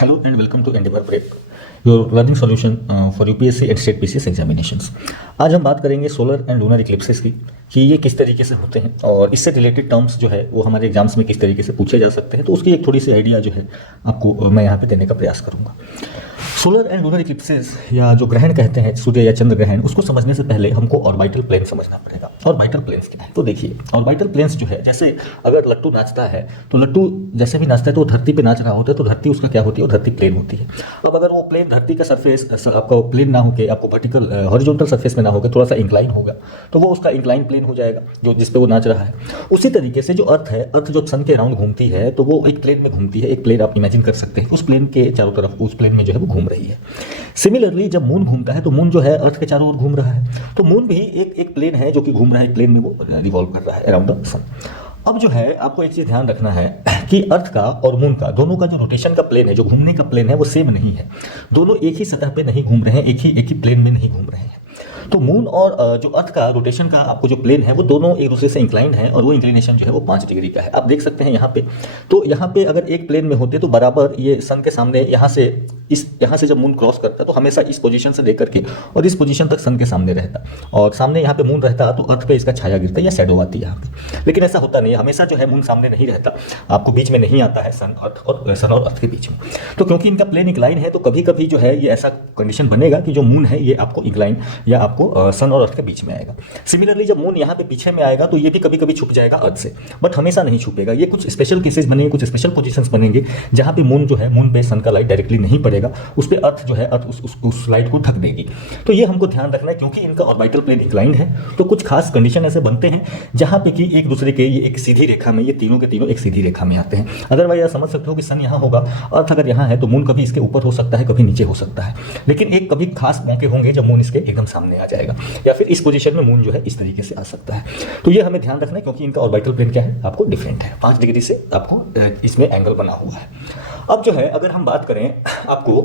Hello and welcome to Endeavor Prep, your learning solution for UPSC and State PCS examinations। आज हम बात करेंगे solar and lunar इक्लिप्सेस की कि ये किस तरीके से होते हैं और इससे रिलेटेड टर्म्स जो है वो हमारे एग्जाम्स में किस तरीके से पूछे जा सकते हैं। तो उसकी एक थोड़ी सी आइडिया जो है आपको मैं यहाँ पे देने का प्रयास करूँगा। सोलर एंड लूनर इक्लिप्सेस या जो ग्रहण कहते हैं, सूर्य या चंद्र ग्रहण, उसको समझने से पहले हमको ऑर्बिटल प्लेन समझना पड़ेगा। ऑर्बिटल प्लेन्स क्या है तो देखिए, ऑर्बिटल प्लेन्स जो है, जैसे अगर लट्टू नाचता है तो लट्टू जैसे भी नाचता है तो वो धरती पे नाच रहा होता है, तो धरती उसका क्या होती है, वो धरती प्लेन होती है। अब अगर वो प्लेन धरती का सरफेस आपका प्लेन ना होकर आपको वर्टिकल हॉरिजॉन्टल सरफेस में ना होकर थोड़ा सा इंक्लाइन होगा तो वो उसका इंक्लाइन प्लेन हो जाएगा जो जिस पे वो नाच रहा है। उसी तरीके से जो अर्थ है, अर्थ जो सन के अराउंड घूमती है तो वो एक प्लेन में घूमती है। एक प्लेन आप इमेजिन कर सकते हैं, उस प्लेन के चारों तरफ उस प्लेन में जो है वो घूम रही है। सिमिलरली जब मून घूमता है तो मून जो है अर्थ के चारों ओर घूम रहा है, तो मून भी एक प्लेन है जो कि घूम रहा है, प्लेन में वो रिवॉल्व कर रहा है अराउंड द सन। अब जो है आपको एक चीज़ ध्यान रखना है कि अर्थ का और मून का दोनों का जो रोटेशन का प्लेन है, जो घूमने का प्लेन है, वो सेम नहीं है। दोनों एक ही सतह पे नहीं घूम रहे हैं, एक ही प्लेन में नहीं घूम रहे हैं। तो मून और जो अर्थ का रोटेशन का आपको जो प्लेन है वो दोनों एक दूसरे से इंक्लाइंड है और वो इंक्लिनेशन जो है वो 5 डिग्री का है। आप देख सकते हैं यहाँ पे, तो यहाँ पे अगर एक प्लेन में होते तो बराबर ये सन के सामने यहाँ से जब मून क्रॉस करता तो हमेशा इस पोजीशन से लेकर के और इस पोजीशन तक सन के सामने रहता, और सामने यहाँ पे मून रहता तो अर्थ पे इसका छाया गिरता या शैडो आती है यहाँ पे। लेकिन ऐसा होता नहीं है, हमेशा जो है मून सामने नहीं रहता, आपको बीच में नहीं आता है सन और अर्थ के बीच में। तो क्योंकि इनका प्लेन इंक्लाइन है तो कभी कभी जो है ये ऐसा कंडीशन बनेगा कि जो मून है ये आपको इंक्लाइन या आपको सन और अर्थ के बीच में आएगा। सिमिलरली जब मून यहाँ पे पीछे में आएगा तो ये भी कभी कभी छुप जाएगा अर्थ से, बट हमेशा नहीं छुपेगा। ये कुछ स्पेशल केसेस बनेंगे, कुछ स्पेशल पोजीशंस बनेंगे जहाँ पे मून जो है, मून पे सन का लाइट डायरेक्टली नहीं पड़ेगा, उस पर अर्थ जो है अर्थ उस लाइट को ढक देगी। तो ये हमको ध्यान रखना है क्योंकि इनका ऑर्बिटल प्लेन इंक्लाइंड है। तो कुछ खास कंडीशन ऐसे बनते हैं जहाँ पे कि एक दूसरे के ये एक सीधी रेखा में, ये तीनों के तीनों एक सीधी रेखा में आते हैं। अदरवाइज आप समझ सकते हो कि सन यहाँ होगा, अर्थ अगर यहाँ है तो मून कभी इसके ऊपर हो सकता है, कभी नीचे हो सकता है। लेकिन एक कभी खास मौके होंगे जब मून इसके एकदम सामने आ जाएगा या फिर इस पोजीशन में मून जो है इस तरीके से आ सकता है। तो ये हमें ध्यान रखना है क्योंकि इनका ऑर्बिटल प्लेन क्या है, आपको डिफरेंट है, 5 डिग्री से आपको इसमें एंगल बना हुआ है। अब जो है अगर हम बात करें आपको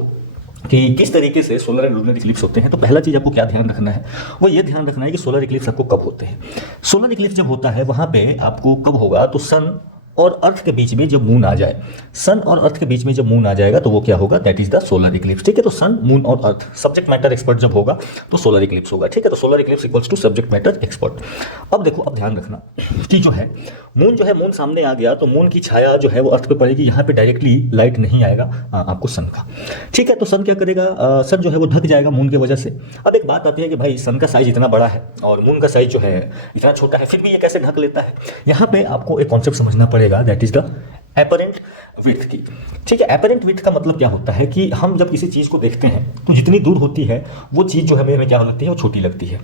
कि किस तरीके से सोलर एंड लूनर इक्लिप्स होते हैं, तो पहला चीज़ आपको क्या ध्यान रखना है, वो ये ध्यान रखना है कि सोलर इक्लिप्स आपको कब होते हैं। सोलर इक्लिप्स जब होता है वहाँ पे आपको कब होगा, तो सन और अर्थ के बीच में जब मून आ जाए, सन और अर्थ के बीच में जब मून आ जाएगा तो वो क्या होगा, that is the solar eclipse. ठीक है, तो सन, मून और अर्थ सब्जेक्ट मैटर एक्सपर्ट जब होगा तो सोलर इक्लिप्स होगा। ठीक है, तो solar eclipse equals to subject matter expert. अब देखो, अब ध्यान रखना कि जो है मून जो है, मून सामने आ गया तो मून की छाया जो है वो अर्थ पे पड़ेगी। यहाँ पे डायरेक्टली लाइट नहीं आएगा आपको सन का। ठीक है, तो सन क्या करेगा, सन जो है वो ढक जाएगा मून की वजह से। अब एक बात आती है कि भाई सन का साइज इतना बड़ा है और मून का साइज जो है इतना छोटा है, फिर भी ये कैसे ढक लेता है। यहाँ पे आपको एक कॉन्सेप्ट समझना पड़ेगा, that is the apparent width की। ठीक है, एपरेंट विड्थ का मतलब क्या होता है कि हम जब किसी चीज़ को देखते हैं तो जितनी दूर होती है वो चीज़ जो हमें क्या लगती है, वो छोटी लगती है।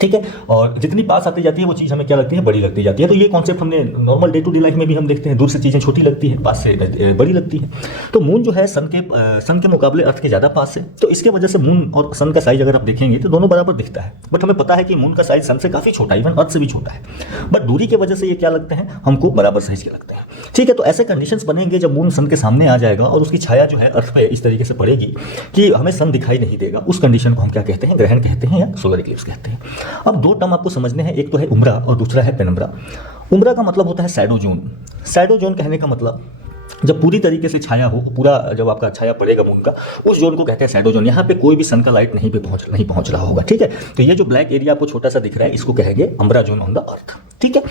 ठीक है, और जितनी पास आती जाती है वो चीज़ हमें क्या लगती है, बड़ी लगती जाती है। तो ये कॉन्सेप्ट हमने normal day to day life में भी हम देखते हैं, दूर से चीज़ें छोटी लगती है, पास से बड़ी लगती है। तो मून जो है सन के मुकाबले अर्थ के ज़्यादा पास है, तो इसके वजह से मून और सन का साइज अगर आप देखेंगे तो दोनों बराबर दिखता है। बट हमें पता है कि मून का साइज सन से काफ़ी छोटा है, इवन अर्थ से भी छोटा है, बट दूरी की वजह से ये क्या लगते हैं, हमको बराबर साइज के लगते हैं। ठीक है, तो ऐसे कंडीशंस बनेंगे जब मून सन के सामने आ जाएगा और उसकी छाया जो है अर्थ पे इस तरीके से पड़ेगी कि हमें सन दिखाई नहीं देगा। उस कंडीशन को हम क्या कहते हैं, ग्रहण कहते हैं या सोलर इक्लिप्स कहते हैं। अब दो टर्म आपको समझने हैं, एक तो है उम्रा और दूसरा है पेनम्ब्रा। उम्रा का मतलब होता है शैडो जोन। शैडो जोन कहने का मतलब जब पूरी तरीके से छाया हो, पूरा जब आपका छाया पड़ेगा मून का, उस जोन को कहते हैं शैडो जोन। यहाँ पे कोई भी सन का लाइट नहीं पहुंच रहा होगा। ठीक है, तो ये जो ब्लैक एरिया आपको छोटा सा दिख रहा है इसको कहेंगे umbra zone on the earth. ठीक है,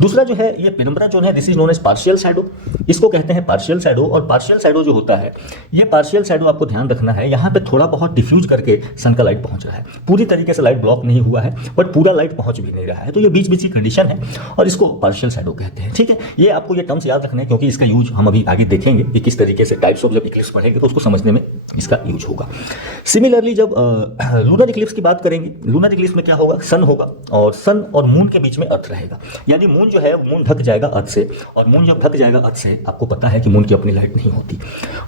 दूसरा जो है ये पेनम्ब्रा जोन है, this is known as partial shadow. इसको कहते हैं पार्शियल शैडो। और पार्शियल शैडो जो होता है, ये पार्शियल शैडो आपको ध्यान रखना है, यहाँ पे थोड़ा बहुत डिफ्यूज करके सन का लाइट पहुंच रहा है। पूरी तरीके से लाइट ब्लॉक नहीं हुआ है बट पूरा लाइट पहुंच भी नहीं रहा है, तो ये बीच बीच की कंडीशन है और इसको पार्शियल शैडो कहते हैं। ठीक है, ये आपको ये टर्म्स याद रखना है क्योंकि इसका यूज हम अभी आगे देखेंगे कि किस तरीके से टाइप्स ऑफ जब इक्लिप्स पढ़ेंगे तो उसको समझने में इसका यूज होगा। सिमिलरली जब लूनर इक्लिप्स की बात करेंगे, लूनर इक्लिप्स में क्या होगा, सन होगा और सन और मून के बीच में अर्थ रहेगा। यानी मून जो है, मून ढक जाएगा अर्थ से, और मून जब ढक जाएगा अर्थ से, आपको पता है कि मून की अपनी लाइट नहीं होती।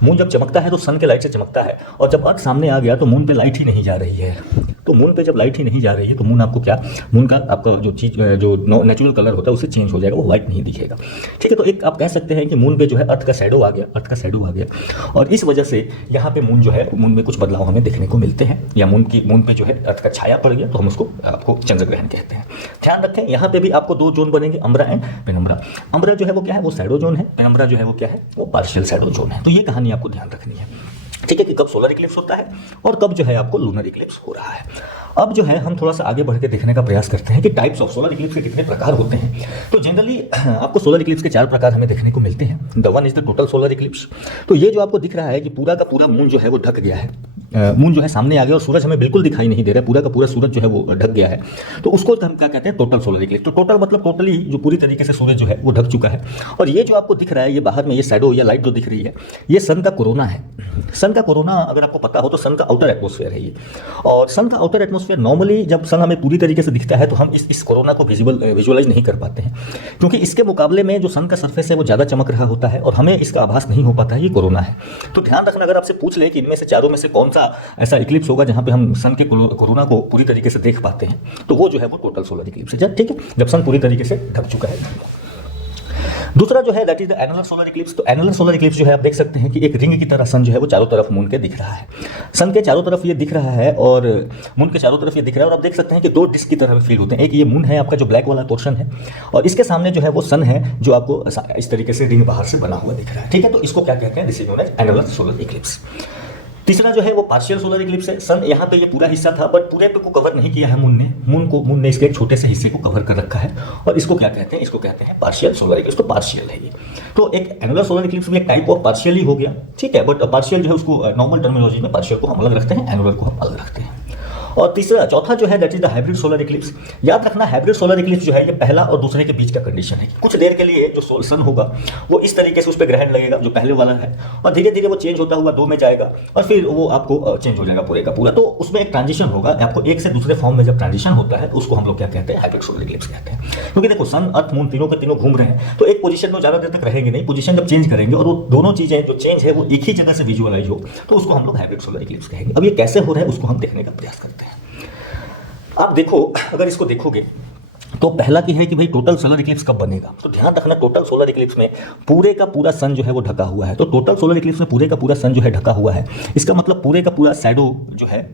मून जब चमकता है तो सन के लाइट से चमकता है, और जब अर्थ सामने आ गया तो मून पे लाइट ही नहीं जा रही है। तो मून पे जब लाइट ही नहीं जा रही है तो मून आपको क्या, मून का आपका जो चीज जो नेचुरल कलर होता है उससे चेंज हो जाएगा, वो व्हाइट नहीं दिखेगा। ठीक है, तो एक आप कह सकते हैं कि मून पे जो है अर्थ का शैडो आ गया, अर्थ का शैडो आ गया, और इस वजह से यहाँ पे मून जो है, मून में कुछ बदलाव हमें देखने को मिलते हैं, या मून पे जो है अर्थ का छाया पड़ गया, तो हम उसको आपको चंद्र ग्रहण कहते हैं। ध्यान रखें यहाँ पे भी आपको दो जोन बनेंगे, अम्ब्रा एंड पेनम्ब्रा। अम्ब्रा जो है वो क्या है, वो शैडो जोन है, पेनम्ब्रा जो है वो क्या है, वो पार्शियल शैडो जोन है। तो ये कहानी आपको ध्यान रखनी है। ठीक है, कि कब सोलर इक्लिप्स होता है और कब जो है आपको लूनर इक्लिप्स हो रहा है। अब जो है हम थोड़ा सा आगे बढ़ के देखने का प्रयास करते हैं कि टाइप्स ऑफ सोलर इक्लिप्स के कितने प्रकार होते हैं। तो जनरली आपको सोलर इक्लिप्स के 4 प्रकार हमें देखने को मिलते हैं। The one is the total solar eclipse. तो ये जो आपको दिख रहा है कि पूरा का पूरा मून जो है वो ढक गया है, मून जो है सामने आ गया और सूरज हमें बिल्कुल दिखाई नहीं दे रहा है, पूरा का पूरा सूरज जो है वो ढक गया है, तो उसको हम क्या कहते हैं, टोटल सोलर इक्लिप्स। तो टोटल मतलब टोटली जो पूरी तरीके से सूरज जो है वो ढक चुका है। और ये जो आपको दिख रहा है, ये बाहर में ये शैडो या लाइट जो दिख रही है, ये सन का कोरोना है। सन का कोरोना अगर आपको पता हो तो सन का आउटर एटमॉस्फेयर है ये। और सन का आउटर एटमॉस्फेयर, नॉर्मली जब सन हमें पूरी तरीके से दिखता है तो हम इस कोरोना को विजुअलाइज नहीं कर पाते हैं, क्योंकि इसके मुकाबले में जो सन का सरफेस है वो ज़्यादा चमक रहा होता है और हमें इसका आभास नहीं हो पाता है ये कोरोना है। तो ध्यान रखना, अगर आपसे पूछ ले कि इनमें से चारों में से कौन सा ऐसा इक्लिप्स होगा जहाँ पे हम सन के कोरोना को पूरी तरीके से देख पाते हैं, तो वो जो है वो टोटल सोलर इक्लिप्स है। ठीक है, जब सन पूरी तरीके से ढक चुका है। दूसरा जो है that is the annular solar eclipse. तो एनुलर सोलर इक्लिप्स जो है आप देख सकते हैं कि एक रिंग की तरह सन जो है वो चारों तरफ मून के दिख रहा है। सन के चारों तरफ ये दिख रहा है और मून के चारों तरफ ये दिख रहा है, और आप देख सकते हैं कि 2 डिस्क की तरह फील होते हैं। एक ये मून है आपका जो ब्लैक वाला पोर्शन है, और इसके सामने जो है वो सन है जो आपको इस तरीके से रिंग बाहर से बना हुआ दिख रहा है। ठीक है, तो इसको क्या कहते हैं, this is known as annular solar eclipse. तीसरा जो है वो पार्शियल सोलर इक्लिप्स है। सन यहाँ पे ये पूरा हिस्सा था बट पूरे पे को कवर नहीं किया है मून ने इसके एक छोटे से हिस्से को कवर कर रखा है, और इसको क्या कहते हैं, इसको कहते हैं पार्शियल सोलर इक्लिप्स। तो पार्शियल है ये। तो एक एनुलर सोलर इक्लिप्स में एक टाइप ऑफ पार्शियल ही हो गया। ठीक है, बट पार्शियल जो है उसको नॉर्मल टर्मिनोलॉजी में पार्शियल को हम अलग रखते हैं, एनुलर को हम अलग रखते हैं। और चौथा जो है that is the hybrid solar Eclipse. याद रखना, हाइब्रिड सोलर इक्लिप्स जो है ये पहला और दूसरे के बीच का कंडीशन है। कुछ देर के लिए जो सन होगा वो इस तरीके से उस पर ग्रहण लगेगा जो पहले वाला है, और धीरे धीरे वो चेंज होता हुआ 2 में जाएगा और फिर वो आपको चेंज हो जाएगा पूरे का पूरा। तो उसमें एक ट्रांजिशन होगा, आपको एक से दूसरे फॉर्म में जब ट्रांजिशन होता है तो उसको हम लोग क्या कहते हैं, हाइब्रिड सोलर इक्लिप्स कहते हैं। क्योंकि देखो सन अर्थ मून तीनों के तीनों घूम रहे हैं, तो एक पोजीशन में ज़्यादा देर तक रहेंगे नहीं, पोजीशन जब चेंज करेंगे और वो दोनों चीज़ें जो चेंज है वो एक ही जगह से विजुअलाइज हो, तो उसको हम लोग हाइब्रिड सोलर इक्लिप्स कहेंगे। अब ये कैसे हो रहा है उसको हम देखने का प्रयास करते हैं। आप देखो, अगर इसको देखोगे तो पहला की है कि भाई टोटल सोलर इक्लिप्स कब बनेगा। तो ध्यान रखना, टोटल सोलर इक्लिप्स में पूरे का पूरा सन जो है वो ढका हुआ है। तो टोटल सोलर इक्लिप्स में पूरे का पूरा सन जो है ढका हुआ है, इसका मतलब पूरे का पूरा शैडो जो है,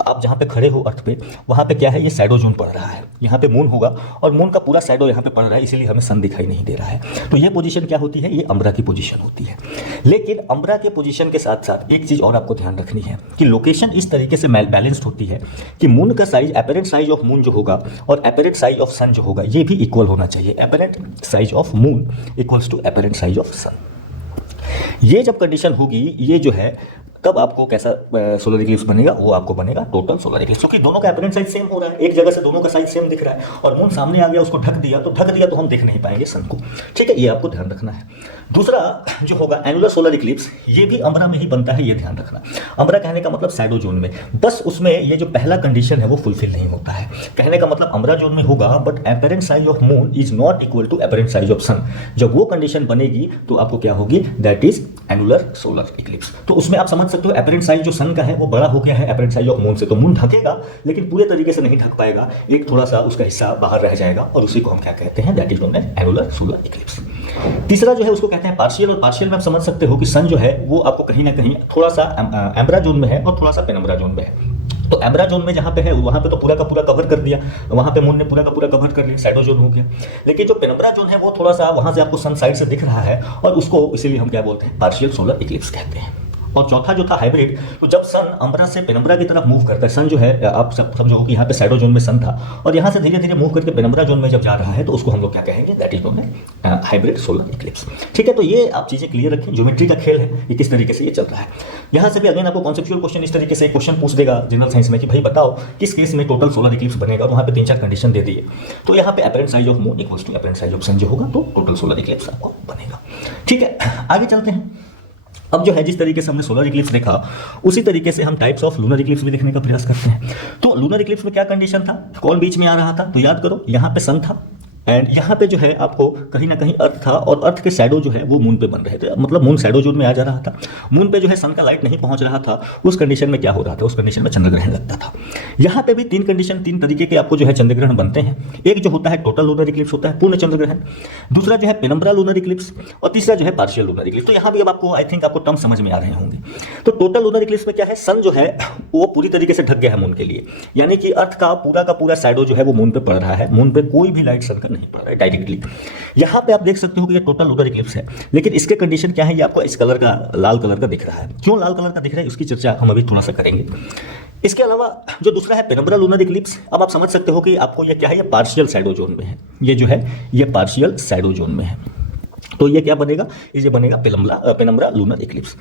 आप जहाँ पे खड़े हो अर्थ पे, वहाँ पे क्या है, ये शैडो जोन पड़ रहा है। यहाँ पे मून होगा और मून का पूरा शैडो यहाँ पे पड़ रहा है, इसीलिए हमें सन दिखाई नहीं दे रहा है। तो ये पोजीशन क्या होती है, ये अम्ब्रा की पोजीशन होती है। लेकिन अम्ब्रा के पोजीशन के साथ साथ एक चीज़ और आपको ध्यान रखनी है कि लोकेशन इस तरीके से बैलेंस्ड होती है कि मून का size, apparent size of moon जो होगा और एपेरेंट साइज ऑफ सन जो होगा, ये भी इक्वल होना चाहिए। Apparent size of moon equals to apparent size of sun. ये जब कंडीशन होगी, ये जो है तब आपको कैसा सोलर इक्लिप्स बनेगा, वो आपको बनेगा टोटल सोलर इक्लिप्स। क्योंकि दोनों का एपरेंट साइज सेम हो रहा है, एक जगह से दोनों का साइज सेम दिख रहा है, और मून सामने आ गया, उसको ढक दिया तो हम देख नहीं पाएंगे सन को। ठीक है, ये आपको ध्यान रखना है। दूसरा जो होगा एनुलर सोलर इक्लिप्स, ये भी अम्ब्रा में ही बनता है, ये ध्यान रखना। अम्ब्रा कहने का मतलब शैडो जोन में, बस उसमें ये जो पहला कंडीशन है वो फुलफिल नहीं होता है। कहने का मतलब अम्ब्रा जोन में होगा but apparent size of moon is not equal to apparent size of sun. जब वो कंडीशन बनेगी तो आपको क्या होगी, that is annular solar eclipse. तो उसमें आप समझ सकते हो एपरेंट साइज जो सन का है वो बड़ा हो गया है एपरेंट साइज ऑफ मून से। तो मून ढकेगा लेकिन पूरे तरीके से नहीं ढक पाएगा, एक थोड़ा सा उसका हिस्सा बाहर रह जाएगा, और उसी को हम क्या कहते हैं, that is known as annular solar eclipse. तीसरा जो है उसको कहते हैं पार्शियल, और पार्शियल में आप समझ सकते हो कि सन जो है वो आपको कहीं ना कहीं थोड़ा सा एम्ब्रा जोन में है और थोड़ा सा पेनम्ब्रा जोन में है। तो एम्ब्रा जोन में जहाँ पे है वहाँ पे तो पूरा का पूरा कवर कर दिया, वहाँ पे मून ने पूरा का पूरा कवर कर लिया, शैडो जोन हो गया। लेकिन जो पेनम्ब्रा जोन है वो थोड़ा सा वहाँ से आपको सन साइड से दिख रहा है, और उसको इसीलिए हम क्या बोलते हैं, पार्शियल सोलर इक्लिप्स कहते हैं। और चौथा जो था हाइब्रिड, तो जब सन अम्ब्रा से पेनम्ब्रा की तरफ मूव करता है, सन जो है आप समझो कि यहाँ पे शैडो जोन में सन था और यहाँ से धीरे धीरे मूव करके पेनम्ब्रा जोन में जब जा रहा है तो उसको हम लोग क्या कहेंगे, that is known as hybrid solar eclipse. ठीक है, तो ये आप चीज़ें क्लियर रखें, ज्योमेट्री का खेल है, ये किस तरीके से ये चल रहा है। यहाँ से भी अगेन आपको कॉन्सेप्चुअल क्वेश्चन इस तरीके से एक क्वेश्चन पूछ देगा जनरल साइंस में कि भाई बताओ किस केस में टोटल सोलर इक्लिप्स बनेगा, और वहाँ पे 3-4 कंडीशन दे दिए। तो यहाँ पे apparent size of moon equals to apparent size of sun जो होगा, तो टोटल सोलर इक्लिप्स आपको बनेगा। ठीक है, आगे चलते हैं। अब जो है जिस तरीके से हमने सोलर इक्लिप्स देखा, उसी तरीके से हम टाइप्स ऑफ लूनर इक्लिप्स भी देखने का प्रयास करते हैं। तो लूनर इक्लिप्स में क्या कंडीशन था, कौन बीच में आ रहा था, तो याद करो यहाँ पे सन था, एंड यहाँ पे जो है आपको कहीं ना कहीं अर्थ था और अर्थ के शैडो जो है वो मून पे बन रहे थे, मतलब मून शैडो जोन में आ जा रहा था। मून पे जो है सन का लाइट नहीं पहुंच रहा था। उस कंडीशन में क्या हो रहा था, उस कंडीशन में चंद्रग्रहण लगता था। यहाँ पे भी तीन तरीके के आपको जो है चंद्रग्रहण बनते हैं। एक जो होता है टोटल लूनर इक्लिप्स होता है, पूर्ण चंद्रग्रहण। दूसरा जो है पेनम्ब्रा लूनर इक्लिप्स और तीसरा जो है पार्शियल लूनर इक्लिप्स। तो यहाँ भी अब आपको आई थिंक आपको टर्म समझ में आ रहे होंगे। तो टोटल लूनर इक्लिप्स में क्या है, सन जो है वो पूरी तरीके से ढक गया है मून के लिए, यानी कि अर्थ का पूरा शैडो जो है वो मून पे पड़ रहा है। मून पे कोई भी लाइट सन का नहीं पड़ रहा है डायरेक्टली। यहाँ पे आप देख सकते हो कि ये टोटल लूनर इक्लिप्स है, लेकिन इसके कंडीशन क्या है, ये आपको इस कलर का लाल कलर का दिख रहा है। क्यों लाल कलर का दिख रहा है उसकी चर्चा हम अभी थोड़ा सा करेंगे। इसके अलावा जो दूसरा है पेनम्ब्रा लूनर इक्लिप्स, अब आप समझ सकते हो कि आपको ये क्या है, ये पार्शियल शैडो जोन में है। ये जो है ये पार्शियल शैडो जोन में है। तो ये क्या बनेगा, ये बनेगा पेनम्ब्रा लूनर इक्लिप्स।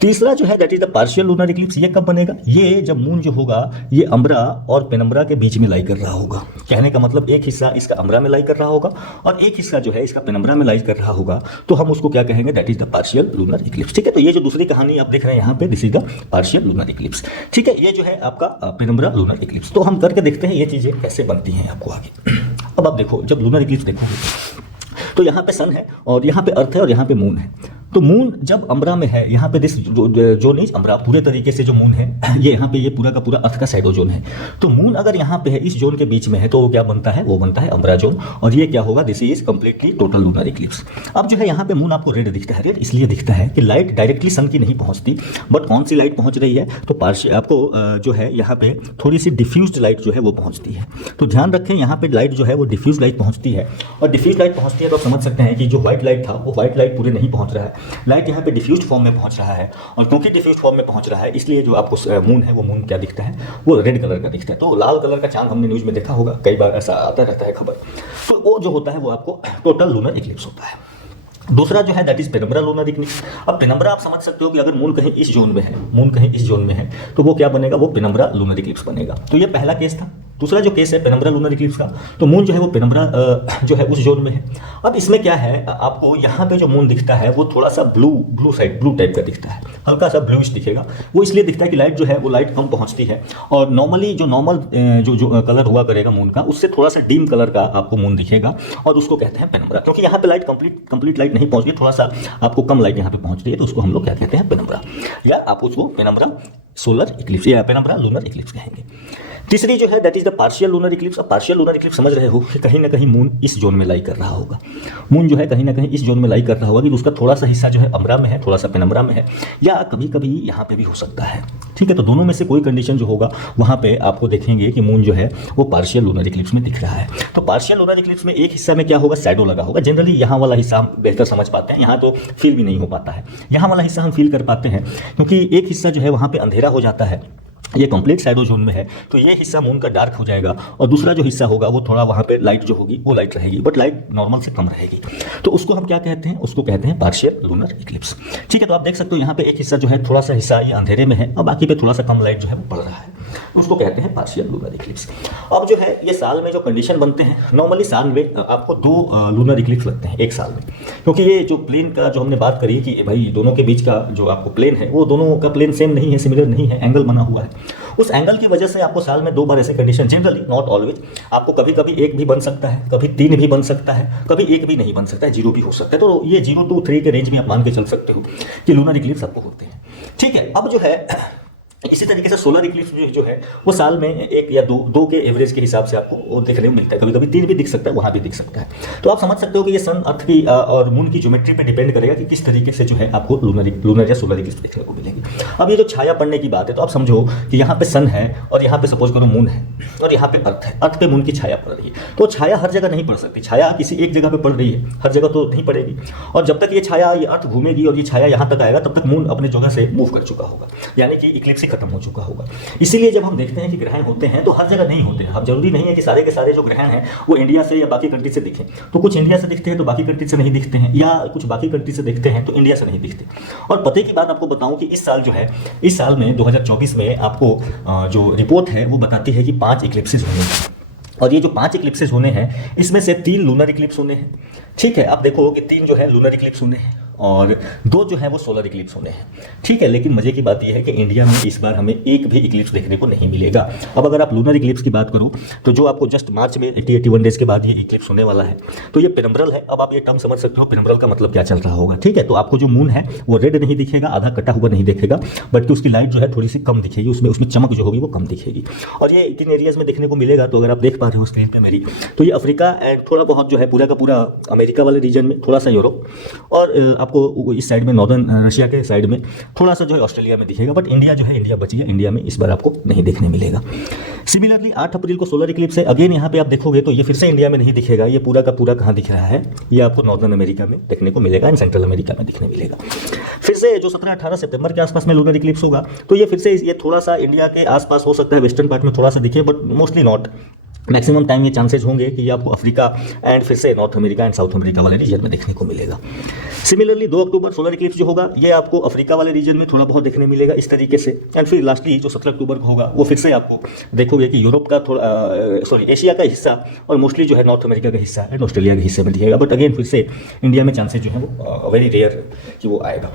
तीसरा जो है that is the partial lunar Eclipse. ये कब बनेगा, ये जब मून जो होगा ये अम्ब्रा और पेनम्ब्रा के बीच में लाई कर रहा होगा। कहने का मतलब एक हिस्सा इसका अम्ब्रा में लाई कर रहा होगा और एक हिस्सा जो है इसका पेनम्ब्रा में लाई कर रहा होगा। तो हम उसको क्या कहेंगे, that is the partial lunar Eclipse. ठीक है, तो ये जो दूसरी कहानी आप देख रहे हैं यहाँ पे, this is the partial lunar Eclipse. ठीक है, ये जो है आपका पेनम्ब्रा लूनर इक्लिप्स। तो हम करके देखते हैं ये चीजें कैसे बनती हैं आपको आगे। अब आप देखो, जब लूनर इक्लिप्स देखोगे तो यहाँ पे सन है और यहाँ पे अर्थ है और यहाँ पे मून है। तो मून जब अम्ब्रा में है, यहाँ पे दिस जोन इज अम्ब्रा, पूरे तरीके से जो मून है ये यहाँ पे ये पूरा का पूरा अर्थ का शैडो जोन है। तो मून अगर यहाँ पे है, इस जोन के बीच में है, तो वो क्या बनता है, वो बनता है अम्ब्रा जोन। और ये क्या होगा, this is completely total lunar Eclipse. अब जो है यहाँ पे मून आपको रेड दिखता है। रेड इसलिए दिखता है कि लाइट डायरेक्टली सन की नहीं पहुँचती, बट कौन सी लाइट पहुँच रही है, तो पार्शियल आपको जो है यहाँ पे थोड़ी सी डिफ्यूज लाइट जो है वो पहुँचती है। तो ध्यान रखें, यहाँ पे लाइट जो है वो डिफ्यूज लाइट पहुँचती है। और डिफ्यूज लाइट पहुँचती है तो आप समझ सकते हैं कि जो व्हाइट लाइट था वो व्हाइट लाइट पूरे नहीं पहुँच रहा है, लाइट यहाँ पे डिफ्यूज्ड फॉर्म में पहुंच रहा है। और क्योंकि डिफ्यूज्ड फॉर्म में पहुंच रहा है इसलिए जो आपको मून है वो मून क्या दिखता है, वो रेड कलर का दिखता है। तो लाल कलर का चांद हमने न्यूज़ में देखा होगा, कई बार ऐसा आता रहता है खबर। तो वो जो होता है वो आपको टोटल लूनर इक्लिप्स होता है। दूसरा जो है that is penumbra lunar Eclipse. अब पेनम्ब्रा आप समझ सकते हो कि अगर मून कहीं इस जोन में है, मून कहीं इस जोन में है, तो वो क्या बनेगा, वो पेनम्ब्रा लूनर इक्लिप्स बनेगा। तो ये पहला केस था। दूसरा जो केस है पेनम्ब्रा लूनर इक्लिप्स का, तो मून जो है वो पेनम्ब्रा जो है उस जोन में है। अब इसमें क्या है, आपको यहाँ पे जो मून दिखता है वो थोड़ा सा ब्लू टाइप का दिखता है, हल्का सा ब्लूइश दिखेगा। वो इसलिए दिखता है कि लाइट जो है वो लाइट कम पहुँचती है और नॉर्मली जो जो कलर हुआ करेगा मून का, उससे थोड़ा सा डीम कलर का आपको मून दिखेगा और उसको कहते हैं पेनम्ब्रा। क्योंकि यहाँ पे लाइट कंप्लीट लाइट नहीं पहुँच रही, थोड़ा सा आपको कम लाइट यहाँ पे पहुँच रही है, तो उसको हम लोग क्या कहते हैं, पेनम्ब्रा, या आप उसको पेनम्ब्रा सोलर इक्लिप्स या पेनम्ब्रा लूनर इक्लिप्स कहेंगे। तीसरी जो है that is the partial lunar Eclipse. अब पार्शियल लूनर इक्लिप्स समझ रहे हो कि कहीं ना कहीं मून इस जोन में लाई कर रहा होगा। मून जो है कहीं ना कहीं इस जोन में लाई कर रहा होगा कि उसका थोड़ा सा हिस्सा जो है अम्ब्रा में है, थोड़ा सा पेनम्ब्रा में है, या कभी कभी यहाँ पे भी हो सकता है। ठीक है, तो दोनों में से कोई कंडीशन जो होगा वहाँ पे आपको देखेंगे कि मून जो है वो पार्शियल लूनर इक्लिप्स में दिख रहा है। तो पार्शियल लूनर इक्लिप्स में एक हिस्सा में क्या होगा, शैडो लगा होगा। जनरली यहाँ वाला हिस्सा हम बेहतर समझ पाते हैं, यहाँ तो फील भी नहीं हो पाता है। यहाँ वाला हिस्सा हम फील कर पाते हैं क्योंकि एक हिस्सा जो है वहाँ पे अंधेरा हो जाता है, ये कंप्लीट शैडो जोन में है, तो ये हिस्सा मून का डार्क हो जाएगा और दूसरा जो हिस्सा होगा वो थोड़ा वहाँ पे लाइट जो होगी वो लाइट रहेगी, बट लाइट नॉर्मल से कम रहेगी। तो उसको हम क्या कहते हैं, उसको कहते हैं पार्शियल लूनर इक्लिप्स। ठीक है, तो आप देख सकते हो यहाँ पे एक हिस्सा जो है थोड़ा सा हिस्सा ये अंधेरे में है और बाकी पे थोड़ा सा कम लाइट जो है वो पड़ रहा है, उसको कहते हैं पार्शियल लूनर इक्लिप्स। अब जो है ये साल में जो कंडीशन बनते हैं, नॉर्मली साल में आपको 2 लूनर इक्लिप्स लगते हैं एक साल में, क्योंकि ये जो प्लेन का जो हमने बात करी कि भाई दोनों के बीच का जो आपको प्लेन है वो दोनों का प्लेन सेम नहीं है, सिमिलर नहीं है, एंगल बना हुआ है। उस एंगल की वजह से आपको साल में 2 बार ऐसे कंडीशन, जनरली नॉट ऑलवेज, आपको कभी कभी 1 भी बन सकता है, कभी 3 भी बन सकता है, कभी 1 भी नहीं बन सकता है, 0 भी हो सकता है। तो ये 0 to 3 के रेंज में आप मान के चल सकते हो कि लूनर इक्लिप्स आपको होते हैं। ठीक है, अब जो है इसी तरीके से सोलर इक्लिप्स जो है वो साल में 1 या 2 के एवरेज के हिसाब से आपको वो देखने को मिलता है। कभी कभी 3 भी दिख सकता है, वहाँ भी दिख सकता है। तो आप समझ सकते हो कि ये सन अर्थ की और मून की ज्योमेट्री पे डिपेंड करेगा कि किस तरीके से जो है आपको लूनर या सोलर इक्लिप्स देखने को मिलेगी। अब ये जो छाया पड़ने की बात है, तो आप समझो कि यहाँ पे सन है और यहाँ पे सपोज करो मून है और यहाँ पे अर्थ है, अर्थ पे मून की छाया पड़ रही है। तो छाया हर जगह नहीं पड़ सकती, छाया किसी एक जगह पे पड़ रही है, हर जगह तो नहीं पड़ेगी। और जब तक ये छाया, ये अर्थ घूमेगी और ये छाया यहाँ तक आएगा, तब तक मून अपने जगह से मूव कर चुका होगा, यानी कि इक्लिप्स ही खत्म हो चुका होगा। इसीलिए जब हम देखते हैं कि ग्रहण होते हैं तो हर जगह नहीं होते हैं। अब जरूरी नहीं है कि सारे के सारे जो ग्रहण हैं वो इंडिया से या बाकी कंट्री से दिखें। तो कुछ इंडिया से दिखते हैं तो बाकी कंट्री से नहीं दिखते हैं, या कुछ बाकी कंट्री से दिखते हैं तो इंडिया से नहीं दिखते। और पते की बात आपको बताऊं कि इस साल जो है, इस साल में 2024 में आपको जो रिपोर्ट है वो बताती है कि 5 इक्लिप्सेस होने हैं। और ये जो 5 इक्लिप्सेस होने हैं इसमें से 3 लूनर इक्लिप्स होने हैं। ठीक है, आप देखो कि 3 जो है लूनर इक्लिप्स होने हैं और 2 जो है वो सोलर इक्लिप्स होने हैं। ठीक है, लेकिन मजे की बात यह है कि इंडिया में इस बार हमें एक भी इक्लिप्स देखने को नहीं मिलेगा। अब अगर आप लूनर इक्लिप्स की बात करो तो जो आपको जस्ट मार्च में 80-81 डेज के बाद ये इक्लिप्स होने वाला है, तो ये पेनम्ब्रल है। अब आप ये टर्म समझ सकते हो पेनम्ब्रल का मतलब क्या चल रहा होगा। ठीक है, तो आपको जो मून है वो रेड नहीं दिखेगा, आधा कटा हुआ नहीं दिखेगा, बल्कि उसकी लाइट जो है थोड़ी सी कम दिखेगी, उसमें चमक जो होगी वो कम दिखेगी। और ये किन एरियाज में देखने को मिलेगा, तो अगर आप देख पा रहे हो स्क्रीन पे मेरी, तो ये अफ्रीका एंड थोड़ा बहुत जो है पूरा का पूरा अमेरिका वाले रीजन में, थोड़ा सा यूरोप, और आपको इस साइड में नॉर्दर्न रशिया के साइड में थोड़ा सा जो है ऑस्ट्रेलिया में दिखेगा। बट इंडिया जो है, इंडिया बची है, इंडिया में इस बार आपको नहीं देखने मिलेगा। सिमिलरली 8 अप्रैल को सोलर इक्लिप्स है। अगेन यहाँ पे आप देखोगे तो ये फिर से इंडिया में नहीं दिखेगा, ये पूरा का पूरा कहाँ दिख रहा है, ये आपको नॉर्दर्न अमेरिका में देखने को मिलेगा एंड सेंट्रल अमेरिका में दिखने मिलेगा। फिर से जो 17-18 सितंबर के आसपास में लूनर इक्लिप्स होगा, तो ये फिर से ये थोड़ा सा इंडिया के आसपास हो सकता है, वेस्टर्न पार्ट में थोड़ा सा दिखे, but mostly not. Maximum time ये चांसेस होंगे कि ये आपको अफ्रीका एंड फिर से north America and south America वाले रीजन में देखने को मिलेगा। सिमिलरली 2 अक्टूबर सोलर इक्लिप्स जो होगा, ये आपको अफ्रीका वाले रीजन में थोड़ा बहुत देखने मिलेगा इस तरीके से। एंड फिर लास्टली जो 17 अक्टूबर को होगा, वो फिर से आपको देखोगे कि यूरोप का थोड़ा एशिया का हिस्सा और मोस्टली जो है नॉर्थ अमेरिका का हिस्सा एंड ऑस्ट्रेलिया के हिस्से में दिखेगा। बट अगेन फिर से इंडिया में चांसेस जो है वो वेरी रेयर कि वो आएगा।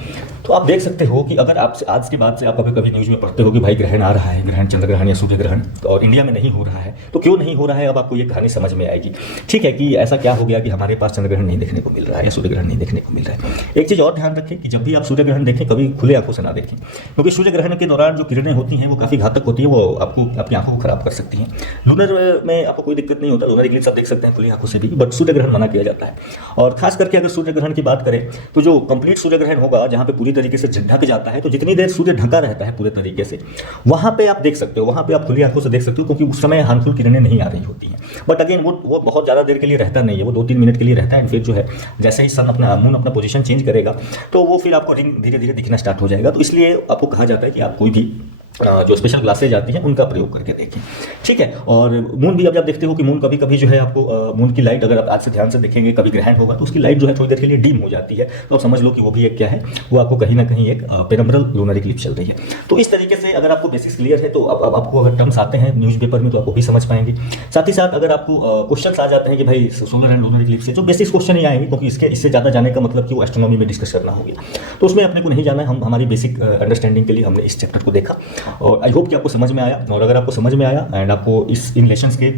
तो आप देख सकते हो कि अगर आप आज के बाद से आप कभी न्यूज़ में पढ़ते हो कि भाई ग्रहण आ रहा है, ग्रहण चंद्र ग्रहण या सूर्य ग्रहण, और इंडिया में नहीं हो रहा है, तो क्यों नहीं हो रहा है, अब आपको ये कहानी समझ में आएगी। ठीक है, कि ऐसा क्या हो गया कि हमारे पास चंद्र ग्रहण नहीं देखने को मिल रहा है या सूर्य ग्रहण नहीं देखने को मिल रहा है। एक चीज़ और ध्यान रखें कि जब भी आप सूर्य ग्रहण देखें, कभी खुले आंखों से ना देखें, क्योंकि सूर्य ग्रहण के दौरान जो किरणें होती हैं वो काफ़ी घातक होती हैं, वो आपकी आंखों को खराब कर सकती हैं। लूनर में आपको कोई दिक्कत नहीं होता, लूनर इक्लिप्स आप देख सकते हैं खुली आंखों से भी, बट सूर्य ग्रहण मना किया जाता है। और खास करके अगर सूर्य ग्रहण की बात करें तो जो कंप्लीट सूर्य ग्रहण होगा, जहाँ पे पूरी तरीके से ढक जाता है, तो जितनी देर सूर्य ढका रहता है पूरे तरीके से, वहाँ पे आप देख सकते हो, वहाँ पे आप खुली आंखों से देख सकते हो, क्योंकि उस समय हार्मफुल किरणें नहीं आ रही होती हैं। बट अगेन वो बहुत ज़्यादा देर के लिए रहता नहीं है, वो 2-3 मिनट के लिए रहता है। फिर जो है जैसे ही मून अपना पोजीशन चेंज करेगा, तो वो फिर आपको रिंग धीरे धीरे दिखना स्टार्ट हो जाएगा। तो इसलिए आपको कहा जाता है कि आप कोई भी जो स्पेशल ग्लासेज आती हैं उनका प्रयोग करके देखें। ठीक है, और मून भी अब आप देखते हो कि मून कभी कभी जो है आपको मून की लाइट, अगर आप आज से ध्यान से देखेंगे, कभी ग्रहण होगा तो उसकी लाइट जो है थोड़ी देर के लिए डीम हो जाती है, तो आप समझ लो कि वो भी एक क्या है, वो आपको कहीं ना कहीं एक पेनम्ब्रल लूनर इक्लिप्स चल रही है। तो इस तरीके से अगर आपको बेसिक्स क्लियर है, तो अब आपको अगर टर्म्स आते हैं न्यूज़पेपर में तो आप वो भी समझ पाएंगे। साथ ही साथ अगर आपको क्वेश्चन आ जाते हैं कि भाई सोलर एंड लूनर इक्लिप्स से, जो बेसिक्स क्वेश्चन ही आएंगे, क्योंकि इससे ज़्यादा जाने का मतलब कि वो एस्ट्रोनॉमी में डिस्कस करना हो गया, तो उसमें अपने को नहीं जाना है। हम हमारी बेसिक अंडरस्टैंडिंग के लिए हमने इस चैप्टर को देखा, और आई होप कि आपको समझ में आया। और अगर आपको समझ में आया एंड आपको इन लेसन्स के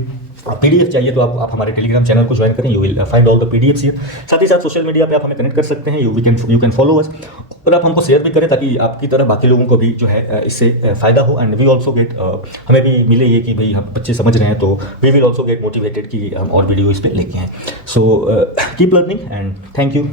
पीडीएफ चाहिए, तो आप हमारे टेलीग्राम चैनल को ज्वाइन करें, you will find all the PDFs here. साथ ही साथ सोशल मीडिया पे आप हमें कनेक्ट कर सकते हैं, यू कैन फॉलो अस, और आप हमको शेयर भी करें, ताकि आपकी तरह बाकी लोगों को भी जो है इससे फ़ायदा हो। एंड वी ऑल्सो गेट, हमें भी मिले ये कि भाई हम बच्चे समझ रहे हैं, तो we will also get motivated कि हम और वीडियो इस पर लेके हैं। So keep learning and thank you.